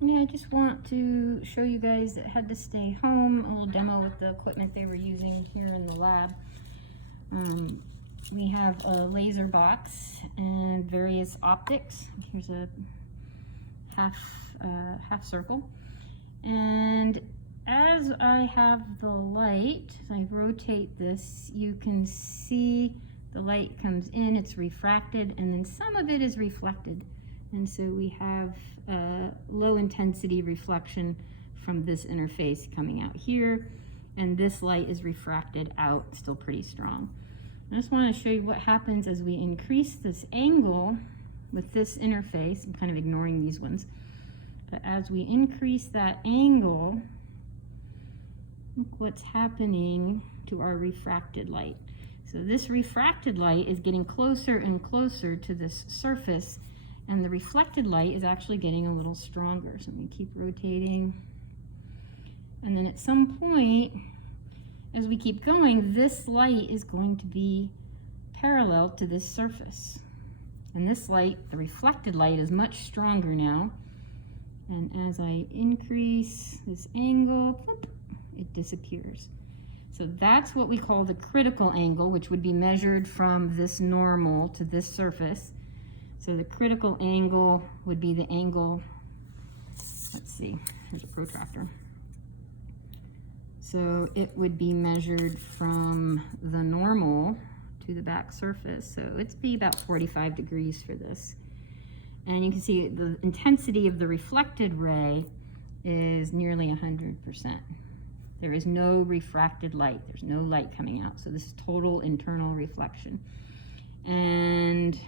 Yeah, I just want to show you guys that had to stay home, a little demo with the equipment they were using here in the lab. We have a laser box and various optics. Here's a half circle. And as I have the light, as I rotate this, you can see the light comes in, it's refracted, and then some of it is reflected. And so we have low intensity reflection from this interface coming out here, and this light is refracted out, still pretty strong. I just want to show you what happens as we increase this angle with this interface. I'm kind of ignoring these ones. But as we increase that angle, look what's happening to our refracted light. So this refracted light is getting closer and closer to this surface, and the reflected light is actually getting a little stronger. So I'm going to keep rotating. And then at some point, as we keep going, this light is going to be parallel to this surface. And this light, the reflected light, is much stronger now. And as I increase this angle, whoop, it disappears. So that's what we call the critical angle, which would be measured from this normal to this surface. So the critical angle would be the angle, let's see, here's a protractor. So it would be measured from the normal to the back surface. So it'd be about 45 degrees for this. And you can see the intensity of the reflected ray is nearly 100%. There is no refracted light. There's no light coming out. So this is total internal reflection. And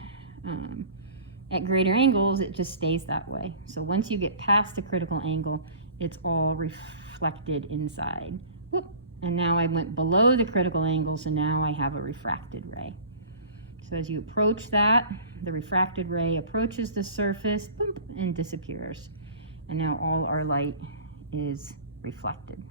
at greater angles, it just stays that way. So once you get past the critical angle, it's all reflected inside. Whoop. And now I went below the critical angle, so now I have a refracted ray. So as you approach that, the refracted ray approaches the surface, boom, and disappears. And now all our light is reflected.